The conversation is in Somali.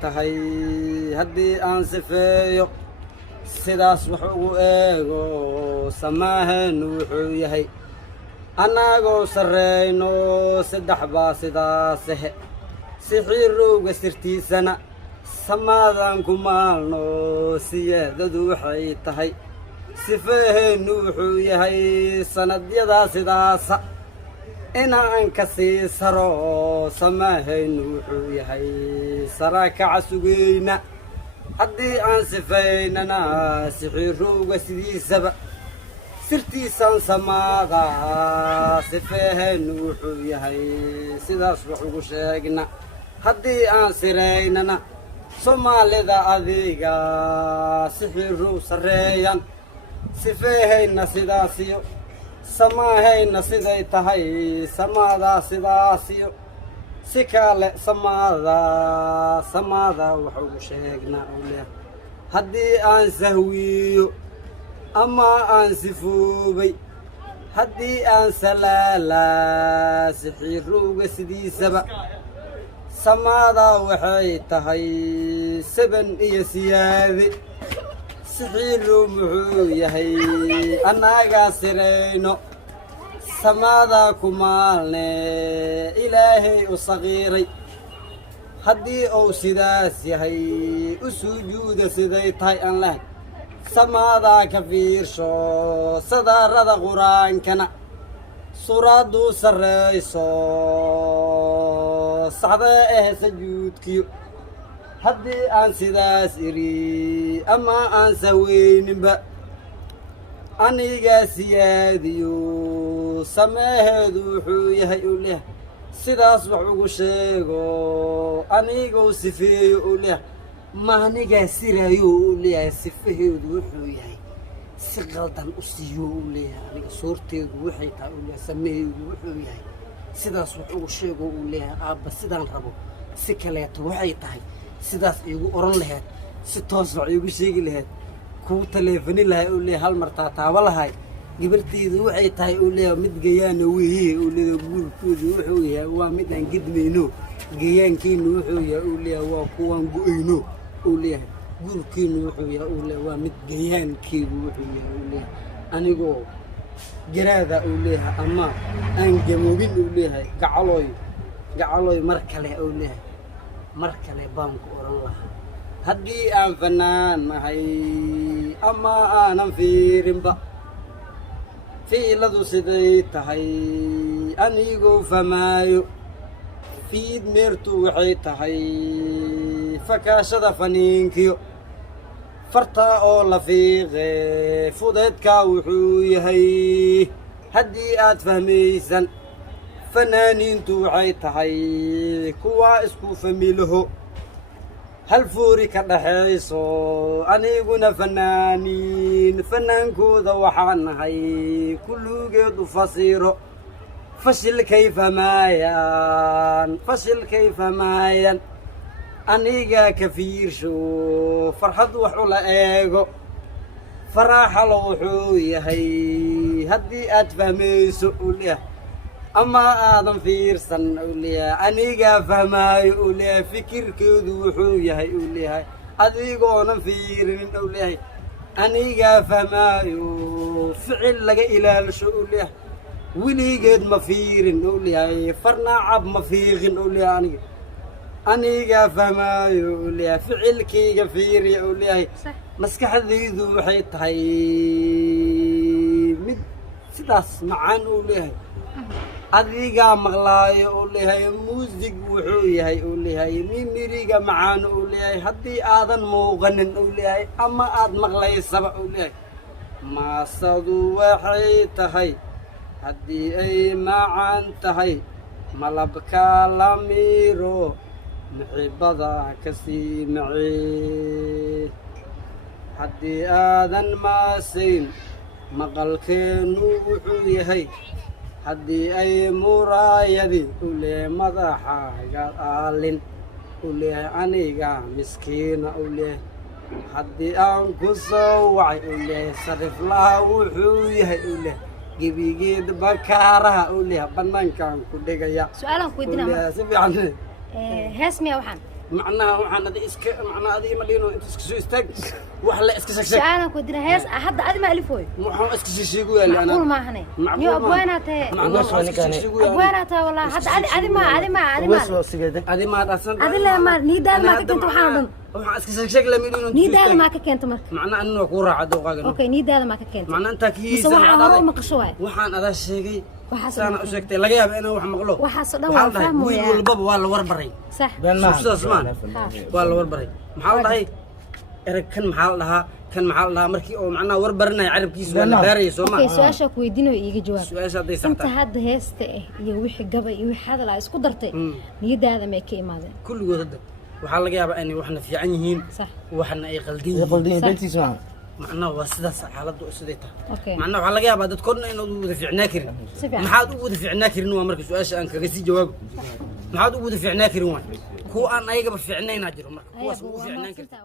tahay haddii aan sifeeyo sidaas wax ugu eego samaaheenu wuxuu yahay annagoo sarreyno saddex baa sidaasehe sixiirowga sirtiisana samaadan ku maalno siyaadadu waxay tahay sifeeheennu wuxuu yahay sanadyadaa sidaasa inaan ka sii saro samaahaynu wuxuu yahay sarakaca sugayna haddii aan sifaynana sixiirowga sidiisaba sirtiisaan samaada sifeeheennu wuxuu yahay sidaas wax ugu sheegna haddii aan siraynana soomaalida adiga sixiirow sarreeyan sifeehayna sidaasiyo samaahayna siday tahay samaadaa sidaasiyo si kale samaada wax ugu sheegnaa u leh haddii aan sahwiyo ama aan sifoobay haddii aan salaalaa sixiirowga sidiisaba samaadaa waxay tahay saban iyo siyaade sixiirow muxuu yahay annagaa sirayno samaadaa ku maalne ilaahay u saqiiray haddii uu sidaas yahay u sujuuda siday tahay aan lahay samaadaa ka fiirsho sadaarada qur-aankana suraaduu sarrayso saxdee ah sajuudkiyo haddii aan sidaas idhi ama aan saweyninba anigaa siyaadiyo sameeheedu wuxuu yahay u leh sidaas wax ugu sheego anigou sifeeyo u leh maanigaa siraayo u leeyahay sifaheedu wuxuu yahay si qaldan u siiyo u leeyahay aniga soorteedu waxay tahay u leeyahay sameeheedu wuxuu yahay sidaas wax ugu sheego u leeyahay aabba sidaan rabo si kaleeto waxay tahay sidaas iigu oran lahayd si toos wax iigu sheegi lahayd kuu taleefani lahay u leeyahay hal mar taataaba lahay gabartaydu waxay tahay u leeyahay mid gayaana weeye u leeyahay guurkoodu wuxuu yahay waa mid aan gidmayno gayaankiinu wuxuu yahay u leeyahay waa kuwaan go-ayno u leeyahay guurkiinu wuxuu yahay u leeyahay waa mid gayaankeedu wuxuu yahay u leeyahay anigoo garaada u leeyahay ama aan gamoobin u leeyahay gacalooy mar kale u leeyahay mar kale baan ku oran lahaa haddii aan fanaan nahay ama aanan fiirinba fiiladu siday tahay anigoo famaayo fiid meertu waxay tahay fakaashada faniinkiyo farta oo la fiiqe fudeedkaa wuxuu yahay haddii aad fahmaysan fanaaniintu waxay tahay kuwaa isku familaho hal fuuri ka dhaxayso aniguna fanaankooda waxaan nahay kullugeed u fasiiro fashilkay famaayaan anigaa ka fiirsho farxad wax ula eego faraaxalo wuxuu yahay haddii aad fahmayso u leeyahay ama aadan fiirsan u leeyahay anigaa fahmaayo u leeyahay fikirkeedu wuxuu yahay u leeyahay adigoonan fiirinin u leeyahay anigaa fahmaayo ficil laga ilaalisho u leeyahay weligeed ma fiirin u leeyahay farnaacab ma fiiqin u leeyahay anigaa fahmaayo u leeyahay ficilkayga fiiriya u leeyahay maskaxdaydu waxay tahay mid sidaas macaan u leeyahay adigaa maqlaayo u leeyahay muusig wuxuu yahay u leeyahay mimiriga macaan u leeyahay haddii aadan muuqanin u leeyahay ama aad maqlaysaba u leeyahay maasadu waxay tahay haddii ay macaan tahay malabkaa la miiro maxibada ka sii macee haddii aadan maasayn maqalkeennu wuxuu yahay haddii ay muraayadii u leeyahay madaxaaga aalin u leeyahay aniga miskiina u leeyahay haddii aan ku soo wacay u leeyahay sariflaha wuxuu yahay u leeyahay gebigeed bakaaraha u leeyahay bannaankaan ku dhigaya su'aalaan ku weydiinaa si fiican hees miya waxaan معناها وحنا هذا إسك معناها هذه مليون أنت إسك شو استق وحلا إسك شك أنا كنت هيس حد أدي ما ألفوي محو إسك شو يقول اللي أنا معقول ما هني يو أبوانا تي أبوانا تي والله حد أدي ما هذه ما أصلا أدي لا ما نيدا ما كنت وحنا وحنا إسك شك لما يقولون نيدا ما كنت مرك معناه إنه كورة عدو قاعد أوكي نيدا ما كنت معناه أنت كيس وحنا ما قشوي وحنا هذا الشيء أنا أشكت لقيها بأنه وح مغلوب وحصل ده فهمه يا والباب ولا وربري صح شو اسمان ولا وربري محل هاي كان محل لها مركي أو معنا وربرنا عرب كيس ولا داري سوما اوكي سؤاشك ويدينه يجي جواب سؤاش هذا انت هذا هيسته iyo wixii gabay iyo wixii hadal ay isku dartay niyadaada ma ka imaadeen kulligood waxa laga yaabaa inay waxna fiican yihiin صح waxna ay qaldiin بنتي اسمع macnaha waa sidaas xaaladdu siday tahay Okay. macnaha waxa laga yaabaa dadkoodna inuu wada fiicnaa karin maxaad u wada fiicnaa karin waa marka su'aasha aan kaga sii jawaabo maxaad u wada fiicnaa karin waa kuwa aan ayagaba fiicnaynaa jiro marka kuwaas u fiicnaan kartaa